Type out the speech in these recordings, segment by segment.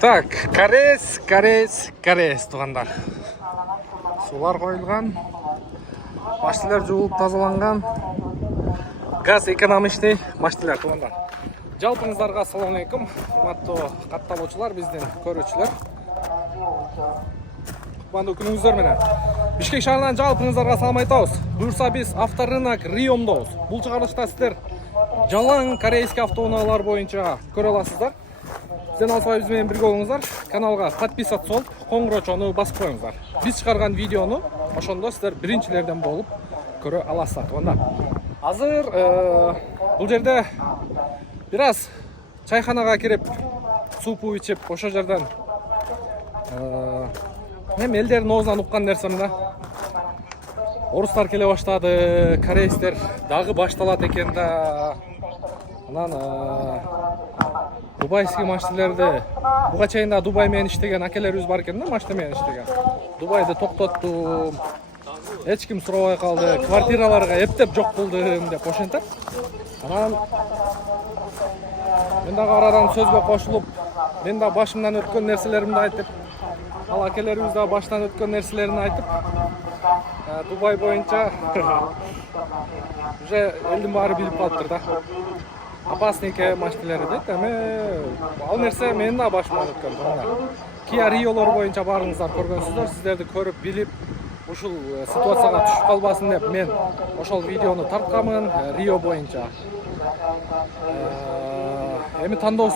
Так, карес туғандар. Сулар қойылған, машиналар жуылып тазаланған, газ экономичный машиналар туғандар. Жалпыңыздарға ассалаумалейкум, құрметті қатталушылар, бізден көрушілер. Құтпанды күніңіздер менен. Бишкек шаарынан жалпыңыздарға салам айтабыз. Буюрса биз авторынок Риомдобуз. Бул чыгарылышта сиздер жалаң корейский автоунаалар боюнча көрө аласыздар. Сен алсабай биз менен бирге болуңуздар. Каналга подписаться болуп, коңгурочону басып коюңуздар. Биз чыгарган видеону ошондо сиздер биринчилерден болуп көрө аласыздар. Туганда азыр бул жерде бир аз чайханага кирип супу ичип, ошол жерден эми элдердин оозунан уккан нерсем да. Орустар келе баштады, корейстер дагы башталат экен да. Анан дубайский машиналарды буга чейин да Дубай менен иштеген акелерибиз бар экен да, машина менен иштеген. Дубайды токтоттум. Эч ким сурабай калды. Квартираларга эптеп жок кылдым деп ошентет. Анан мен дагы арадан сөзгө кошулуп, мен да башымдан өткөн нерселеримди айтып, ал акелерибиз да башынан өткөн нерселерин айтып, Дубай боюнча уже элдин баары билип калыптыр да. Опасный экен машиналары дейт. Эми ал нерсе менин да башымдан өткөн. Kia Rio'лор боюнча баарыңыздар көргөнсүздөр. Сиздерди көрүп, билип, ушул ситуацияга түшүп калбасын деп мен ошол видеону тарткамын Рио боюнча. Эми тандоо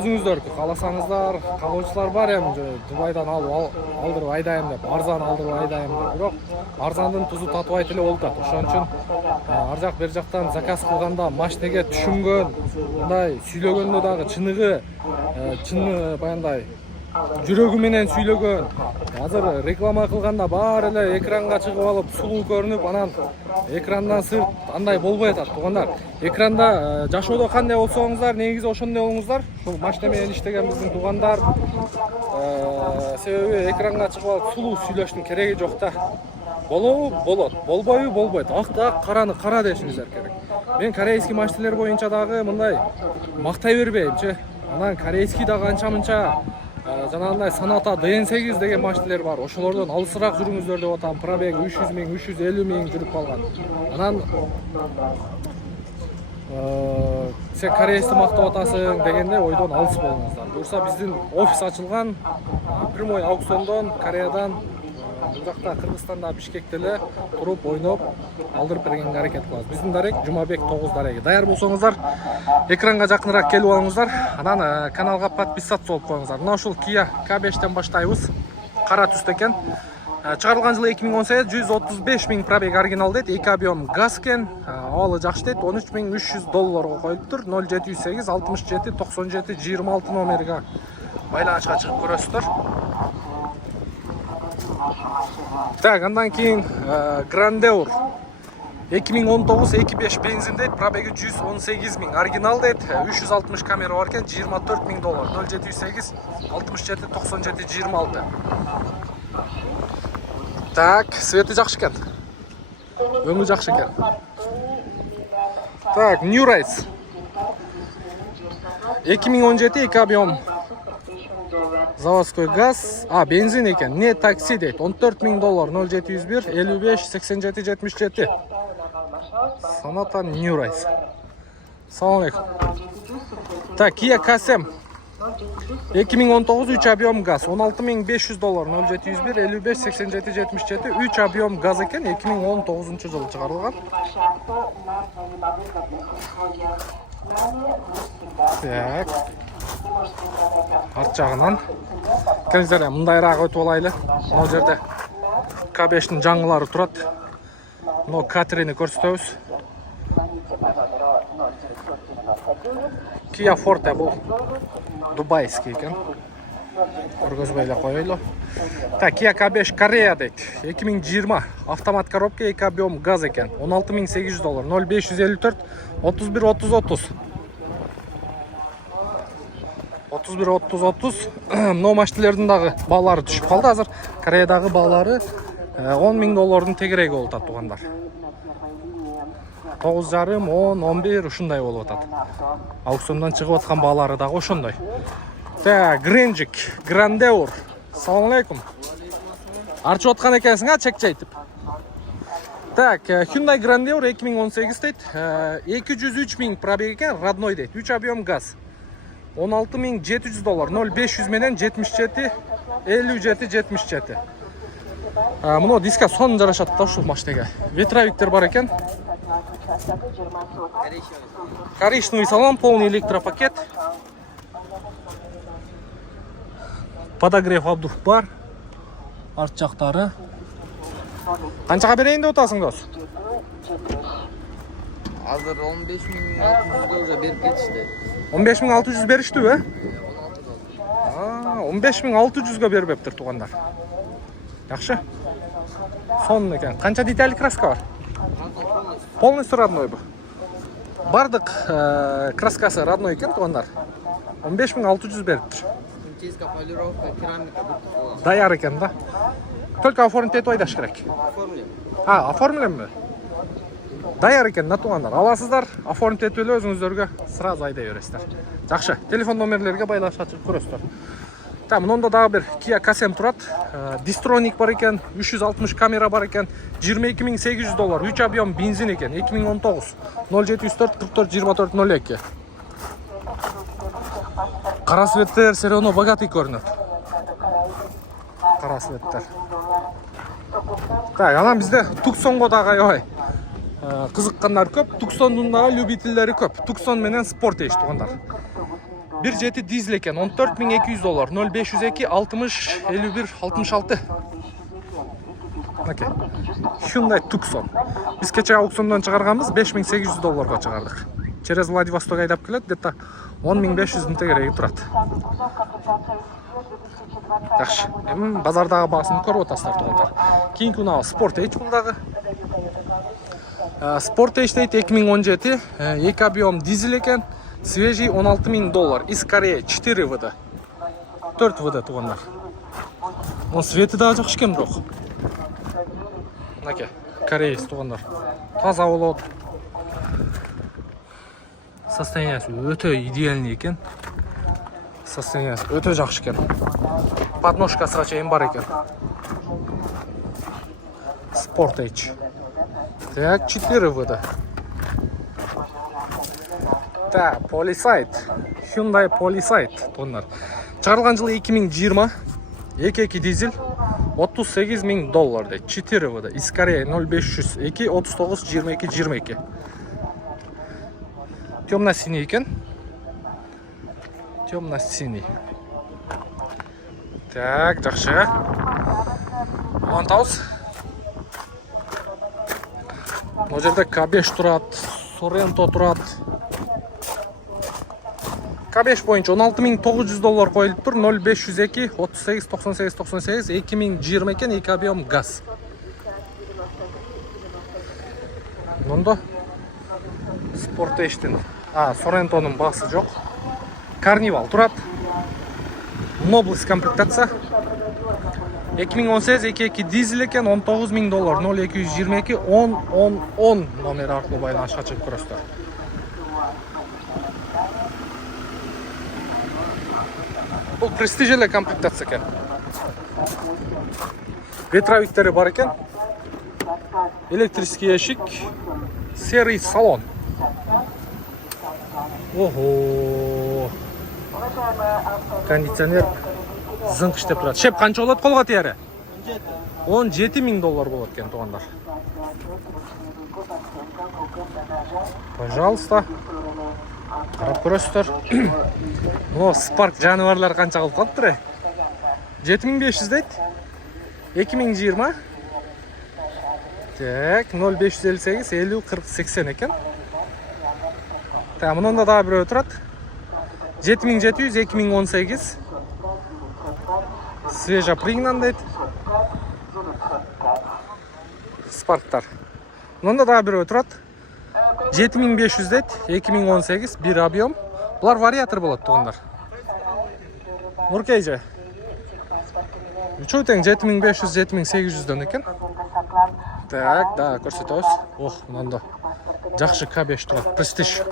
өзүңүздөрдү. Кааласаңыздар, каалоочулар бар эми Дубайдан алдырып айдайм деп, арзан алдырып айдайм деп. Бирок арзандын тузу татыбайт эле болуп атат. Ошон үчүн ар жак бер жактан заказ кылганда машинеге түшүнгөн, мындай сүйлөгөндө дагы чыны баяндай жүрөгү менен сүйлөгөн. Азыр реклама кылганда баары эле экранга чыгып алып, сулуу көрүнүп, анан экрандан сырт андай болбой атат. Тугандар, экранда жашоодо кандай болсоңуздар, негизи ошондой болуңуздар. Ушул машина менен иштеген биздин туугандар себеби экранга чыгып алып сулуу сүйлөштүн кереги жок да. Болобу? Болот. Болбойбу? Болбойт. Акты караны кара дешиңиздер керек. Мен корейский машиналар боюнча дагы мындай мактай бербеймчи. Анан корейский дагы анча-мынча жанагындай Саната DN8 деген машиналар бар. Ошолордон алысыраак жүрүңүздөр деп атам. Пробег 300 миң, 350 миң жүрүп калган. Анан сен корейсти мактап атасың дегенде ойдон алыс болуңуздар. Буюрса биздин офис ачылган прямой аукциондон Кореядан бул жакта Кыргызстанда Бишкекте эле туруп ойноп алдырып бергенге аракет кылабыз. Биздин дарек Жумабек 9 дареги. Даяр болсоңуздар экранга жакыныраак келип алыңыздар. Анан каналга подписаться болуп коюңуздар. Мына ушул Kia K5тен баштайбыз. Кара түстө экен. Чыгарылган жылы 2018, 135 миң пробег оригинал дейт. 2 объем газ экен. Абалы жакшы дейт. $13,300 коюлуптур. 0708 67 97 26 номерге байланышка чыгып көрөсүздөр. Так, андан кийин Grandeur 2019 2.5 бензин дейт, пробеги 118 миң, оригинал дейт, 360 камера бар экен, $24,000, 0708 67 97 26. Так, свети жакшы экен. Өңү жакшы экен. Так, New Race 2017 2 объем заводской газ, бензин экен, не такси дейт, $14,000, 0701 55 87 77. Саната New Race. Салам алейкум. Так, Kia K7 2019 3 объем газ, $16,500, 0701 55 87 77. 3 объем газ экен, 2019 жылы чыгарылган. Так. Арт жагынан келиңиздер, мындайраак өтүп алайлы. Могу жерде K5тин жаңылары турат. Мына K3-ни көрсөтөбүз. Kia Forte бул дубайский экен. Көргөзбөй эле коелу. Так, Kia K5 Корея дейт. 2020 автомат коробка, 2 объем газ экен. $16,800, 0554 31 30 30. 31-30-30. Мына машиналардын дагы баалары түшүп калды. Азыр Кореядагы баалары $10,000 тегереги болуп атат тугандар. 9,5, 10, 11 ушундай болуп атат. Аукциондан чыгып аткан баалары дагы ошондой. Так, Гренджик, Грандеур. Assalomu alaykum. Archib o'tgan ekansiz, chekcha aytib. Так, Hyundai Grandeur 2018 deydi. 203 ming probeg ekan, родной deydi. 3 объем gaz. $16.700, 0500 menen 77 57 77. Мына диска сон жарашат да ушул машинага. Ветровиктер бар экен. Коричневый салон, полный электропакет. Подогрев обдув бар. Арт жактары. Канчага берейин деп атасың, дос? Азыр 15.600 уже берип кетишти. 15.600 бериштиби? 15.600 бербептир туугандар. Жакшы. Сон экен. Канча деталь краска бар? Полностью родной бу. Бардык краскасы родной экен туугандар. 15.600 бериптир. Синтетика, полировка, керамика бүт. Даяр экен да. Только оформить эту айдаш керек. Оформлем. Оформленби? Даяр экен да туугандар. Аласыздар, оформить этип эле өзүңүздөргө сразу айдай бересиздер. Жакшы. Телефон номерлерге байланышып көрөсүздөр. Там мында дагы бир Kia Kasem турат. Дистроник бар экен, 360 камера бар экен, $22.800, 3 объем бензин экен, 2019, 0704 44 24 02. Кара светтер все равно богатый көрүнөт. Кара светтер. Так, анан бизде Tucsonго дагы аябай кызыккандар көп, Tucson'дун дагы любительдери көп. Tucson менен спорт эш туугандар. 1.7 дизель экен, $14.200, 0502 60 51 66. Окей. Hyundai Tucson. Биз кече аукциондон чыгарганбыз, $5.800 чыгардык. Через Владивосток айдап келет, где-то 10.500 тегереги турат. Жакшы. Эми базардагы баасын көрүп атасыздар туугандар. Кийинки унаа Sportage бул дагы. Sportage дейт 2017, 2 объем дизель экен. Свежий $16.000. Из Кореи 4 ВД. 4 ВД туугандар. Он свети да жакшы экен бирок. Мынакей, кореец туугандар. Таза болот. Состояниясы өтө идеальный экен. Состояниясы өтө жакшы экен. Подножкасыга чейин бар экен. Sportage. Так, 4 ВД. Так, Polyside. Hyundai Polyside тоннар. Чыгарылган жылы 2020. 2.2 дизель. $38.000 дейт. 4 ВД. Из Кореи 0502 39 22 22. Темно-синий экен. Темно-синий. Так, жакшы. Монтаус. Бул жерде K5 турат, Sorento турат. K5 боюнча $16.900 коюлуп тур, 0502 38 98 98 2020 экен, 2 объем газ. Мында Sportage'дин, Sorrento'нун баасы жок. Carnival турат. Nobles комплектация. 2018 2.2 дизель экен, $19.000, 0222 10 10 10 номер аркылуу байланышка чыгып көрөсүздөр. Бул престижеле комплектация экен. Ветровиктери бар экен. Электрический ящик, серый салон. Ого. Кондиционер зыңк иштеп турат. Шеп канча болот колго тиери? $17.000 болот экен туугандар. Пожалуйста. Карап көрөсүздөр. Мына Spark жаныбарлар канча кылып калыптыр? 7500 дейт. 2020. Так, 0558 50 40 80 экен. Так, мында дагы бирөө турат. 7700 2018. Свежа пригнан дейт. Spark'тар. Мында дагы бирөө турат. 7500 дейт. 2018 1 объем. Булар вариатор болот туугандар. Нуркейже. Үчөө тең 7500 7800дөн экен. Так, да, көрсөтөбүз. Ох, мында жакшы K5 турат. Prestige.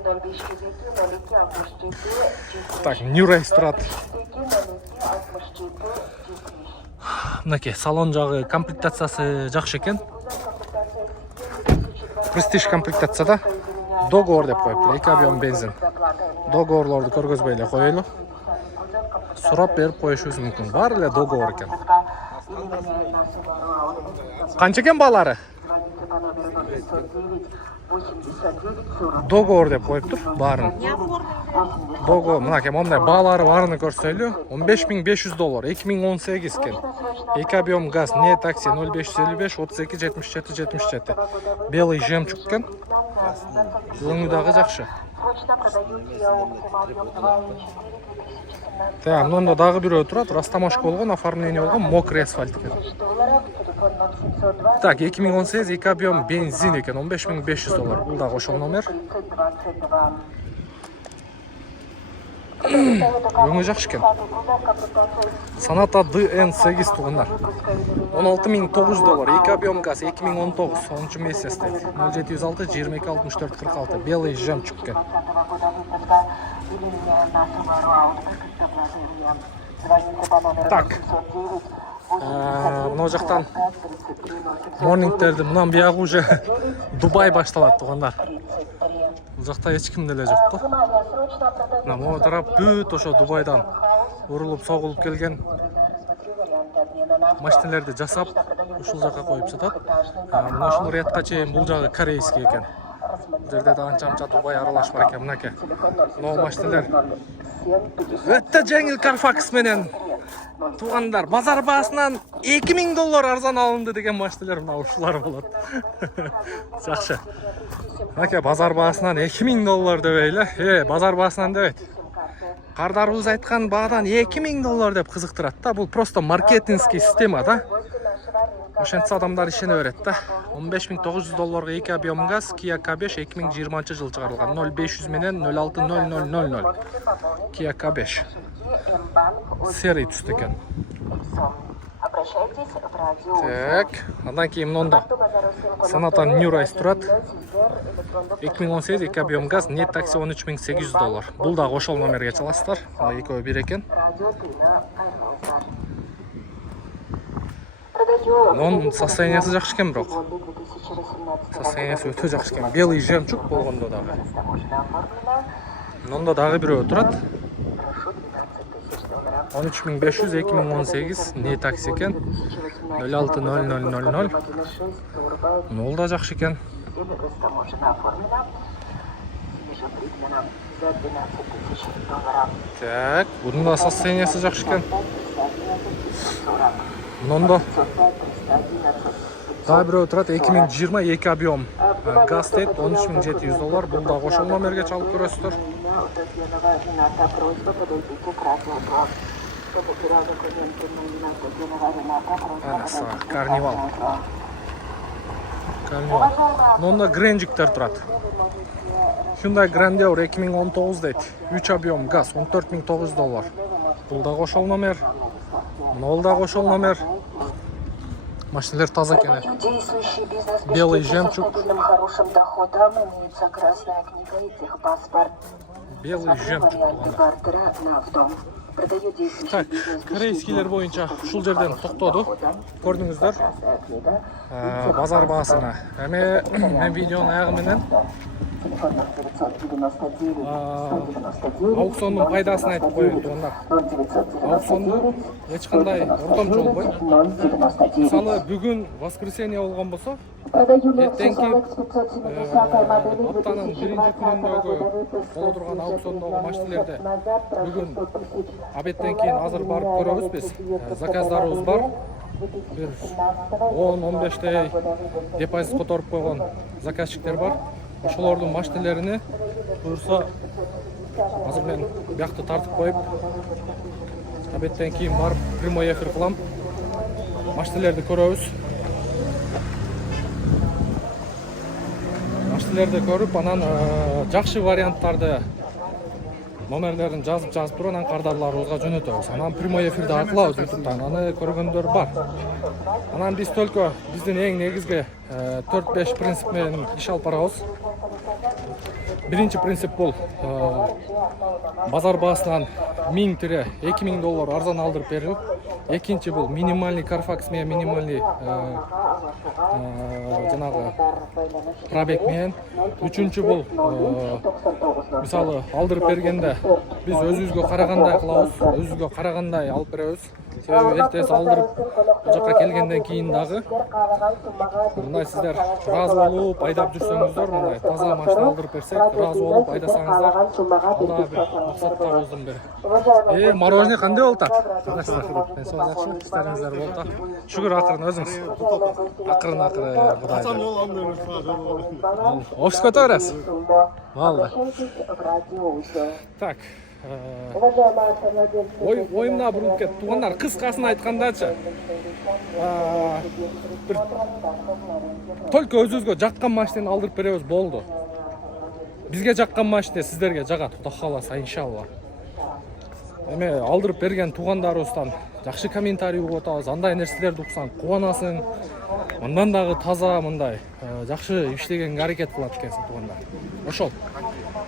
Так, New Race турат. мынакей салон жагы комплектациясы жакшы экен. Престиж комплектацияда договор деп коюптур. 2 объем бензин. Договорлорду көргөзбөй эле коелу. Сурап берип коюшубуз мүмкүн. Баары эле договор экен. Канча экен баалары? Договор деп коюптур баарын. Договор мынакей момундай баалары баарыны көрсөйлү. $15.500, 2018 экен. 2 объем газ, не такси 0555 32 77 77. Белый жемчуг экен. Өңү дагы жакшы. Так, мында дагы бирөө турат. Растамашка болгон, оформление болгон, мокрый асфальт экен. Так, 2018 2 объем бензин экен, $15.500. Бул дагы ошол номер. Өңү жакшы экен. Sonata DN8 тугундар. $16.900, 2 объем газ, 2019, 10 месяц дейт. 0706 22 64 46. Белый жемчуг экен. Так. Мына жактан морнингтерди мындан биягы уже Дубай башталат тугандар. Бул жакта эч ким деле жок го. Мына могу тарап бүт ошо Дубайдан урулуп согулуп келген машиналарды жасап ушул жака коюп жатат. Мына ушул рядка чейин бул жагы корейский экен. Бул жерде да анча Дубай аралаш бар экен мынакей. Мына машиналар өтө жеңил Carfax менен тугандар базар баасынан $2000 арзан алынды деген машиналар мына ушулар болот. Жакшы. Мынакей базар баасынан $2000 дебейле. Базар баасынан дебейт. Кардарыбыз айткан баадан $2000 деп кызыктырат да. Бул просто маркетингский система да. Ошентсе адамдар ишене берет да. $15.900 2 объем газ, Kia K5 2020 жыл чыгарылган. 0500 менен 060000. Kia K5. Серый түстө экен. Так, андан кийин мында Sonata New Rise турат. 2018 2 объем газ, нет такси $13.800. Бул дагы ошол номерге чаласыздар. Экөө бир экен. Нон состояниясы жакшы экен бирок. Состояниясы өтө жакшы экен. Белый жемчуг болгондо дагы. Мында дагы бирөө турат. 13.500 2018 не такси экен. 060000. Нол да жакшы экен. Так, bunun da состояниясы жакшы экен. Мында дагы бирөө турат 2022 объем газ дейт $13.700. Бул дагы ошол номерге чалып көрөсүздөр. Карнивал. Мында Гренджиктер турат. Hyundai Grandeur 2019 дейт. 3 объем газ $14.900. Бул дагы ошол номер. Мына дагы ошол номер. Машиналар таза экен. Белый жемчуг. Белый жемчуг. Так, корейскийлер боюнча ушул жерден токтоду. Көрдүңүздөр. Базар баасына. Эми мен видеонун аягы менен аукциондун пайдасын айтып коеюн тугандар. Аукционду эч кандай ортомчу болбойт. Мисалы бүгүн воскресенье болгон болсо, эртеңки аптанын биринчи күнүндөгү боло турган аукциондогу машиналерди бүгүн абеттен кийин азыр барып көрөбүз биз. Заказдарыбыз бар. Бир 10-15 депозит которуп койгон заказчиктер бар. Ошолордун машиналерини буюрса азыр мен биякты тартып коюп, абеттен кийин барып прямой эфир кылам. Машиналерди көрөбүз. Машиналерди көрүп, анан жакшы варианттарды номерлерин жазып туруп, анан кардарларыбызга жөнөтөбүз. Анан прямой эфирде айтылабыз YouTube'дан. Аны көргөндөр бар. Анан биз только биздин эң негизги 4-5 принцип менен иш алып барабыз. Биринчи принцип бул базар баасынан $1000–2000 арзан алдырып берилип, экинчи бул минимальный Carfax менен минимальный жанагы пробег менен, үчүнчү бул мисалы алдырып бергенде биз өзүбүзгө карагандай кылабыз, өзүбүзгө карагандай алып беребиз. Себеби эртеси алдырып бул жака келгенден кийин дагы мындай сиздер ыраазы болуп айдап жүрсөңүздөр, мындай таза машина алдырып берсек, ыраазы болуп айдасаңыздар, ал бир максаттарыбыздын бири. Мороженое кандай болуп атат? Мен сол жакшы, иштериңиздер болуп атат. Шүгүр акырын өзүңүз. Акырын Кудай. Офиске өтө бересиз? Балды. Так. Оюмда буруп кетти. Туугандар, кыскасын айткандачы. Только өзүбүзгө жаккан машинени алдырып беребиз болду. Бизге жаккан машина сиздерге жагат, Кудай кааласа, иншалла. Эме алдырып берген туугандарыбыздан жакшы комментарий угуп атабыз. Андай нерселерди уксаң кубанасың. Мындан дагы таза мындай жакшы иштегенге аракет кылат экенсиң туугандар. Ошол.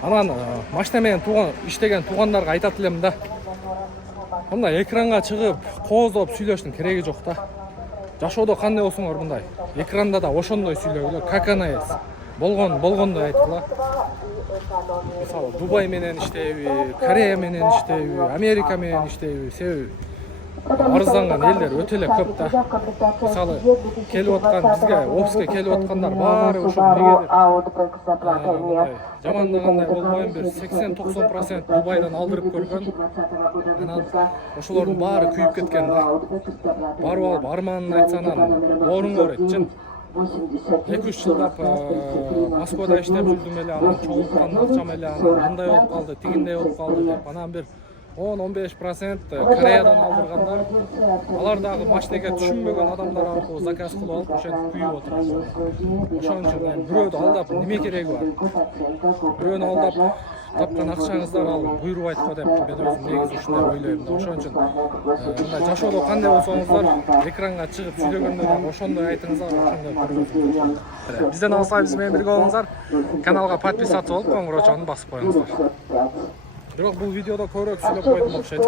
Анан машина менен иштеген туугандарга айтат элем да. Мындай экранга чыгып, кооздоп сүйлөштүн кереги жок да. Жашоодо кандай болсоңор мындай экранда да ошондой сүйлөгүлө, как она есть. Болгондой айткыла. Мисалы Дубай менен иштейби, Корея менен иштейби, Америка менен иштейби, себеби арызданган элдер өтө эле көп да. Мисалы келип аткан бизге офиске келип аткандар баары ошо негедир жамандагандай болбойм, бир 80–90% Дубайдан алдырып көргөн. Анан ошолордун баары күйүп кеткен да. Барып алып арманын айтса анан орунга берет чын. 2-3 жылдап Москвада иштеп жүрдүм эле, анан чогулткан акчам эле анан мындай болуп калды, тигиндей болуп калды деп. Анан бир 10–15% Кореядан алдыргандар, алар дагы машинеге түшүнбөгөн адамдар аркылуу заказ кылып алып ошентип күйүп отурат. Ошон үчүн бирөөдү алдап неме кереги бар? Бирөөнү алдап тапкан акчаңыздар ал буйруп айтпа деп мен өзүм негизи ушундай ойлойм да. Ошон үчүн мындай жашоодо кандай болсоңуздар, экранга чыгып сүйлөгөндө дагы ошондой айтыңыздар, ошондой көргүзүңүздөр. Бизден алсаңыз менен бирге болуңуздар, каналга подписаться болуп коңгурочону басып коюңуздар. Бирок бул видеодо көбүрөөк сүйлөп койдум окшойт.